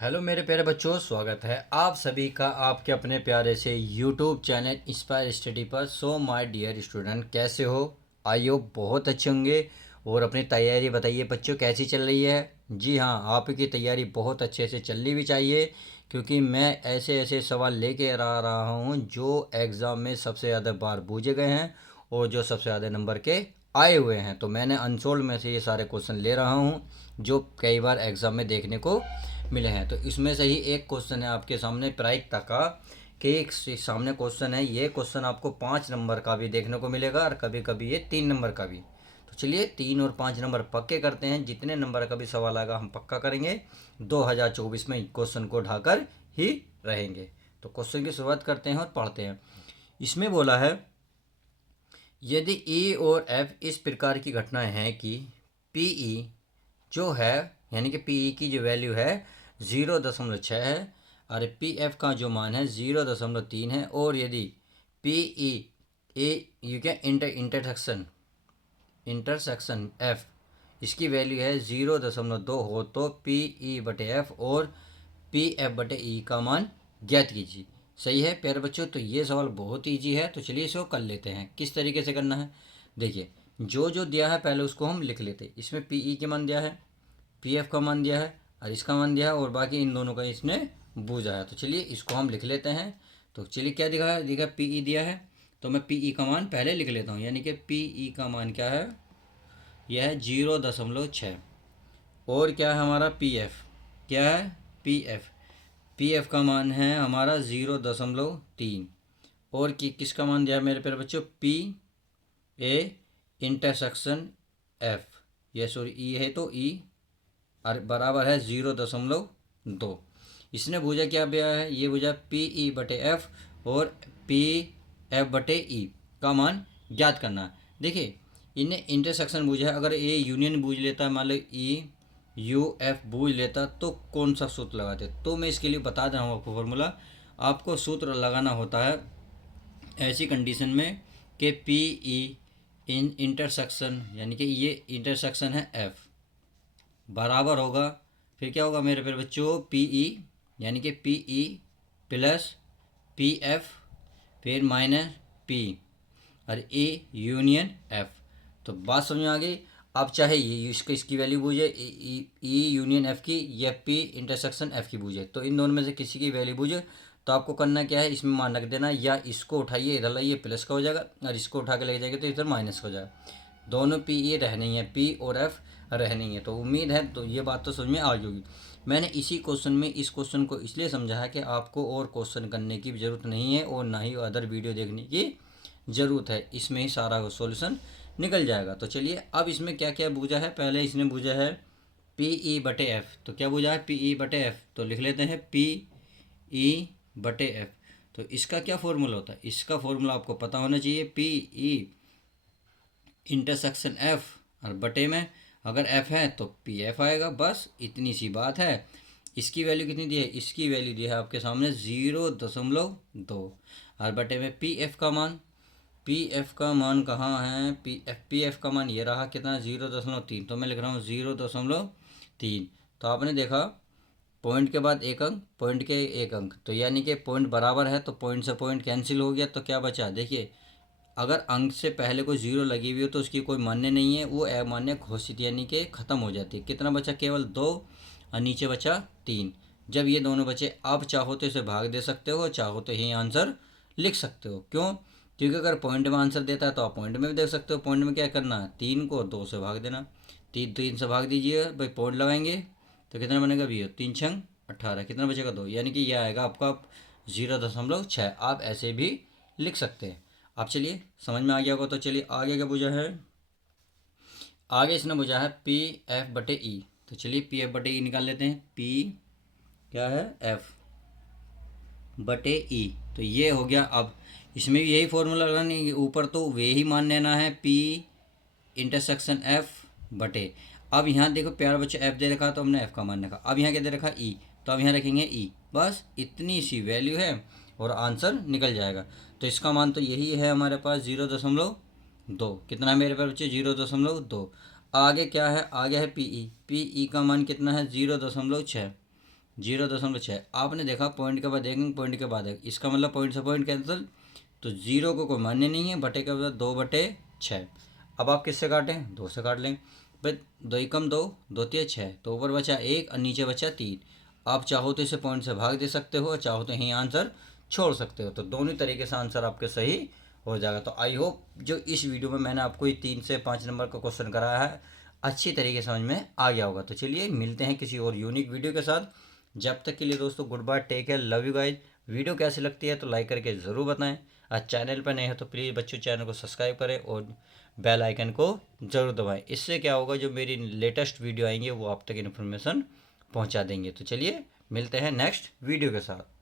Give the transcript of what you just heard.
Hello मेरे प्यारे बच्चों, स्वागत है आप सभी का आपके अपने प्यारे से यूट्यूब चैनल इंस्पायर स्टडी पर। सो माय डियर स्टूडेंट, कैसे हो? आई होप बहुत अच्छे होंगे। और अपनी तैयारी बताइए बच्चों, कैसी चल रही है? जी हाँ, आपकी तैयारी बहुत अच्छे से चलनी भी चाहिए, क्योंकि मैं ऐसे ऐसे सवाल लेके आ रहा हूँ जो एग्ज़ाम में सबसे ज़्यादा बार पूछे गए हैं और जो सबसे ज़्यादा नंबर के आए हुए हैं। तो मैंने अनसोल्ड में से ये सारे क्वेश्चन ले रहा हूँ जो कई बार एग्ज़ाम में देखने को मिले हैं। तो इसमें से ही एक क्वेश्चन है आपके सामने प्रायिकता का, कि एक सामने क्वेश्चन है। ये क्वेश्चन आपको 5 नंबर का भी देखने को मिलेगा और कभी कभी ये 3 नंबर का भी। तो चलिए 3 और 5 नंबर पक्के करते हैं। जितने नंबर का भी सवाल आएगा हम पक्का करेंगे। 2024 में क्वेश्चन को ढाकर ही रहेंगे। तो क्वेश्चन की शुरुआत करते हैं और पढ़ते हैं। इसमें बोला है, यदि ई और एफ इस प्रकार की घटनाएं हैं कि पीई जो है, यानी कि पीई की जो वैल्यू है 0.6 है और पी एफ का जो मान है 0.3 है, और यदि पीई ए यू क्या इंटरसेक्शन इंटरसेक्शन एफ इसकी वैल्यू है 0.2 हो, तो पी ई बटे एफ और पी एफ बटे ई का मान ज्ञात कीजिए। सही है प्यारे बच्चों, तो ये सवाल बहुत ईजी है। तो चलिए इसको कर लेते हैं। किस तरीके से करना है देखिए, जो जो दिया है पहले उसको हम लिख लेते हैं। इसमें पी ई के मान दिया है, पी एफ का मान दिया है और इसका मान दिया है, और बाकी इन दोनों का इसने बूझा है। तो चलिए इसको हम लिख लेते हैं। तो चलिए क्या दिखा है, दिखा पी ई दिया है, तो मैं पी ई का मान पहले लिख लेता हूँ। यानी कि पी ई का मान क्या है, यह है 0.6। और क्या है हमारा पी एफ, क्या है पी एफ, पी एफ का मान है हमारा 0.3। और किसका मान दिया है मेरे प्यारे बच्चों, पी ए इंटरसेक्शन एफ, ये सॉरी ई है तो ई और बराबर है 0.2। इसने भुजा क्या दिया है, ये भुजा पी ई बटे एफ और पी एफ बटे ई का मान ज्ञात करना है। देखिए इन्हें इंटरसेक्शन बूझा है, अगर ए यूनियन बूझ लेता है, मान लो ई यू एफ बूझ लेता तो कौन सा सूत्र लगाते। तो मैं इसके लिए बता दे रहा हूँ आपको फॉर्मूला। आपको सूत्र लगाना होता है ऐसी कंडीशन में कि पी ई इन इंटरसेक्शन, यानी कि ये इंटरसेक्शन है एफ, बराबर होगा, फिर क्या होगा मेरे प्यारे बच्चों, पी ई, यानी कि P E plus P F, फिर माइनस पी और ए यूनियन एफ। तो बात समझ में आ गई। अब चाहे ये इसकी इसकी वैल्यू बूझे ई यूनियन एफ की या पी इंटरसेक्शन एफ की बूझे, तो इन दोनों में से किसी की वैल्यू बूझे तो आपको करना क्या है, इसमें मान रख देना, या इसको उठाइए इधर लाइए प्लस का हो जाएगा और इसको उठा के ले जाएंगे तो इधर माइनस का हो जाएगा। दोनों पी ये रह नहीं है, पी और एफ रह नहीं है। तो उम्मीद है तो ये बात तो समझ में आ गई होगी। मैंने इसी क्वेश्चन में इस क्वेश्चन को इसलिए समझा है कि आपको और क्वेश्चन करने की ज़रूरत नहीं है और ना ही अदर वीडियो देखने की ज़रूरत है। इसमें ही सारा सॉल्यूशन निकल जाएगा। तो चलिए अब इसमें क्या क्या बूझा है, पहले इसने बूझा है पी ई बटे एफ। तो क्या बूझा है, पी ई बटे एफ, तो लिख लेते हैं पी ई बटे एफ। तो इसका क्या फॉर्मूला होता है, इसका फॉर्मूला आपको पता होना चाहिए, पी ई इंटरसेक्शन एफ और बटे में अगर एफ है तो पी एफ आएगा। बस इतनी सी बात है। इसकी वैल्यू कितनी दी है, इसकी वैल्यू दी है आपके सामने 0.2 और बटे में पी एफ का मान, पी एफ का मान कहाँ है, पी एफ का मान ये रहा कितना, 0.3। तो मैं लिख रहा हूँ 0.3। तो आपने देखा पॉइंट के बाद एक अंक, पॉइंट के एक अंक, तो यानी कि पॉइंट बराबर है तो पॉइंट से पॉइंट कैंसिल हो गया। तो क्या बचा, देखिए अगर अंक से पहले कोई जीरो लगी हुई हो तो उसकी कोई मान्य नहीं है, वो अमान्य घोषित यानी कि ख़त्म हो जाती है। कितना बचा, केवल 2 और नीचे बचा 3। जब ये दोनों बचे, आप चाहो तो इसे भाग दे सकते हो, चाहो तो यही आंसर लिख सकते हो। क्यों, क्योंकि अगर पॉइंट में आंसर देता है तो आप पॉइंट में भी देख सकते हो। पॉइंट में क्या करना है, 3 को 2 से भाग देना। 3 से भाग दीजिए भाई, पॉइंट लगाएंगे तो कितना बनेगा भी, 3×6 = 18, कितना बचेगा 2, यानी कि यह आएगा आपका 0.6। आप ऐसे भी लिख सकते हैं। अब चलिए समझ में आ गया होगा। तो चलिए आगे क्या पूछा है, आगे इसने पूछा है पी एफ बटे ई। तो चलिए पी एफ बटे ई निकाल लेते हैं। पी क्या है, एफ बटे ई। तो ये हो गया। अब इसमें भी यही फॉर्मूला लगाना, ऊपर तो वे ही मान लेना है, पी इंटरसेक्शन एफ बटे। अब यहाँ देखो प्यारा बच्चा एफ दे रखा तो हमने एफ का मान रखा। अब यहाँ क्या दे रखा, ई, तो अब यहाँ रखेंगे ई। बस इतनी सी वैल्यू है और आंसर निकल जाएगा। तो इसका मान तो यही है हमारे पास 0.2। कितना है मेरे पास बच्चे, 0.2। आगे क्या है, आगे है पी ई, पी ई का मान कितना है 0.6। 0.6। आपने देखा पॉइंट के बाद देखेंगे, पॉइंट के बाद इसका मतलब पॉइंट से पॉइंट कैंसिल, तो जीरो को कोई मान्य नहीं है, बटे के बाद 2/6। अब आप किससे काटें, 2 से काट लेंगे भाई। 2 एकम 2, 2 तिया 6, तो ऊपर बचा 1 और नीचे बचा 3। आप चाहो तो इसे पॉइंट से भाग दे सकते हो, चाहो तो यहीं आंसर छोड़ सकते हो, तो दोनों तरीके से आंसर आपके सही हो जाएगा। तो आई होप जो इस वीडियो में मैंने आपको ये 3 से 5 नंबर का क्वेश्चन कराया है अच्छी तरीके समझ में आ गया होगा। तो चलिए मिलते हैं किसी और यूनिक वीडियो के साथ। जब तक के लिए दोस्तों good bye, take care, love you guys. Video कैसी लगती है तो लाइक करके ज़रूर बताएं। आज चैनल पर नए हो तो प्लीज़ बच्चों चैनल को सब्सक्राइब करें और बेल आइकन को ज़रूर दबाएं। इससे क्या होगा, जो मेरी लेटेस्ट वीडियो आएंगे वो आप तक इन्फॉर्मेशन पहुंचा देंगे। तो चलिए मिलते हैं नेक्स्ट वीडियो के साथ।